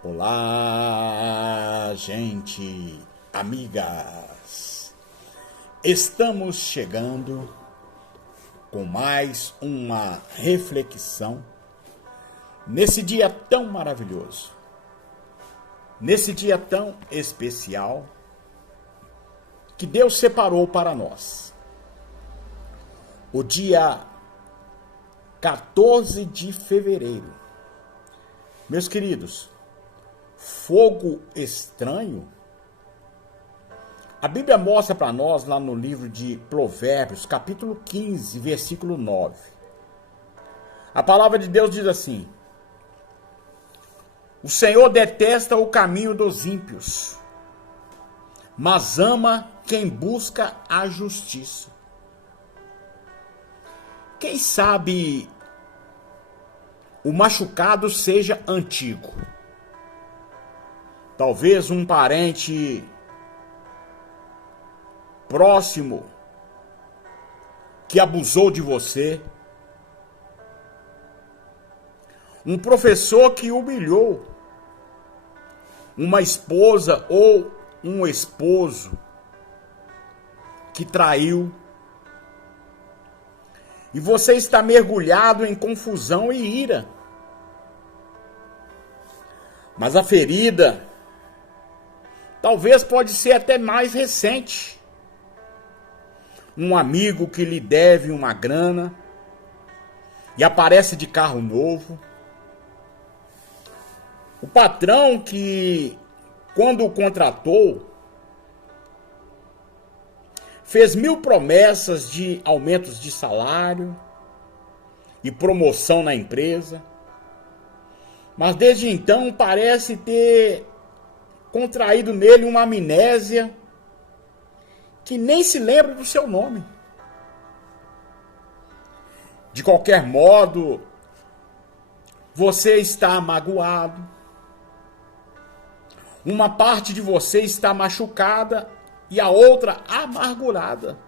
Olá, gente, amigas. Estamos chegando com mais uma reflexão nesse dia tão maravilhoso, nesse dia tão especial que Deus separou para nós. O dia 14 de fevereiro. Meus queridos, fogo estranho? A Bíblia mostra para nós lá no livro de Provérbios, capítulo 15, versículo 9. A palavra de Deus diz assim: o Senhor detesta o caminho dos ímpios, mas ama quem busca a justiça. Quem sabe o machucado seja antigo. Talvez um parente próximo que abusou de você. Um professor que humilhou. Uma esposa ou um esposo que traiu. E você está mergulhado em confusão e ira. Mas a ferida talvez pode ser até mais recente. Um amigo que lhe deve uma grana e aparece de carro novo. O patrão que, quando o contratou, fez 1000 promessas de aumentos de salário e promoção na empresa. Mas desde então parece ter contraído nele uma amnésia que nem se lembra do seu nome. De qualquer modo, você está magoado. Uma parte de você está machucada e a outra amargurada.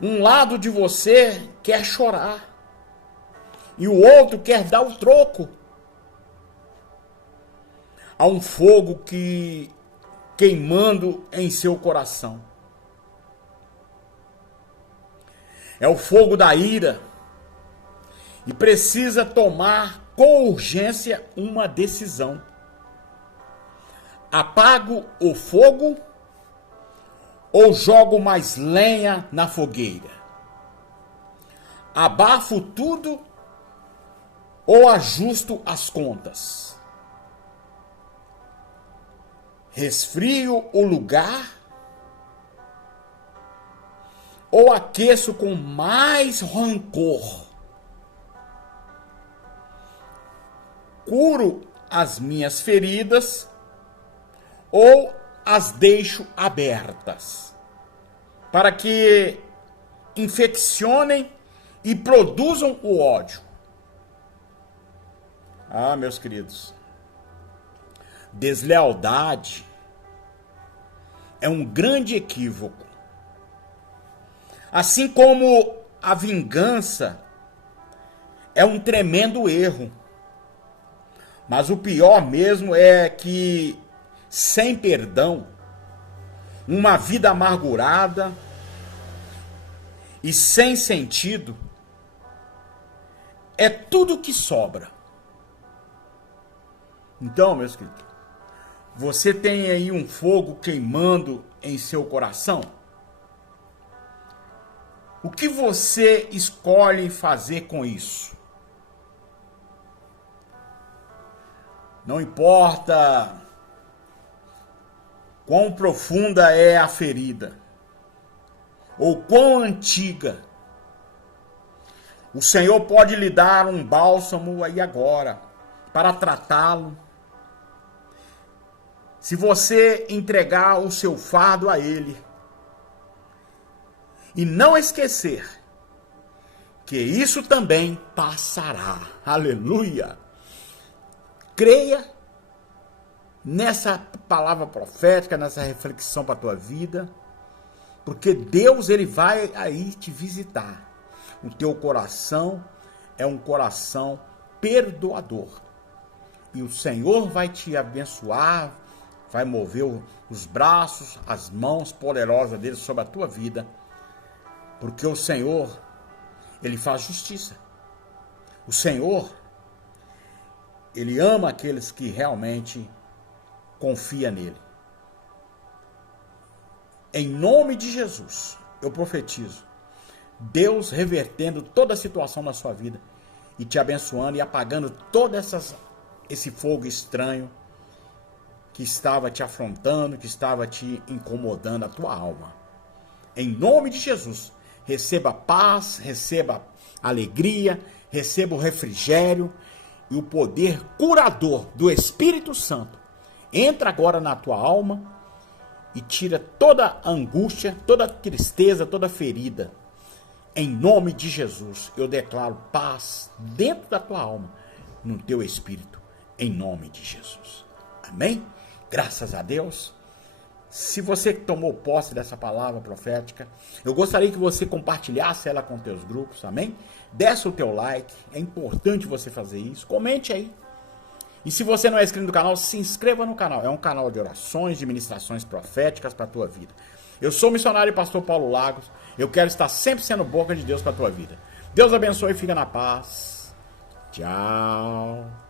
Um lado de você quer chorar e o outro quer dar o troco. Há um fogo queimando em seu coração. É o fogo da ira e precisa tomar com urgência uma decisão. Apago o fogo ou jogo mais lenha na fogueira? Abafo tudo ou ajusto as contas? Resfrio o lugar ou aqueço com mais rancor? Curo as minhas feridas ou as deixo abertas para que infeccionem e produzam o ódio? Ah, meus queridos, deslealdade é um grande equívoco. Assim como a vingança é um tremendo erro. Mas o pior mesmo é que, sem perdão, uma vida amargurada e sem sentido é tudo que sobra. Então, meus queridos, você tem aí um fogo queimando em seu coração? O que você escolhe fazer com isso? Não importa quão profunda é a ferida, ou quão antiga, o Senhor pode lhe dar um bálsamo aí agora, para tratá-lo. Se você entregar o seu fardo a Ele, e não esquecer que isso também passará. Aleluia! Creia nessa palavra profética, nessa reflexão para a tua vida, porque Deus, ele vai aí te visitar. O teu coração é um coração perdoador. E o Senhor vai te abençoar, vai mover os braços, as mãos poderosas dele sobre a tua vida. Porque o Senhor, ele faz justiça. O Senhor, ele ama aqueles que realmente confiam nele. Em nome de Jesus, eu profetizo, Deus revertendo toda a situação na sua vida e te abençoando e apagando todo esse fogo estranho que estava te afrontando, que estava te incomodando a tua alma. Em nome de Jesus, receba paz, receba alegria, receba o refrigério e o poder curador do Espírito Santo. Entra agora na tua alma e tira toda angústia, toda tristeza, toda ferida. Em nome de Jesus, eu declaro paz dentro da tua alma, no teu espírito, em nome de Jesus. Amém? Graças a Deus. Se você tomou posse dessa palavra profética, eu gostaria que você compartilhasse ela com teus grupos, amém? Desce o teu like, é importante você fazer isso, comente aí. E se você não é inscrito no canal, se inscreva no canal. É um canal de orações, de ministrações proféticas para a tua vida. Eu sou o missionário e pastor Paulo Lagos. Eu quero estar sempre sendo boca de Deus para a tua vida. Deus abençoe e fica na paz. Tchau.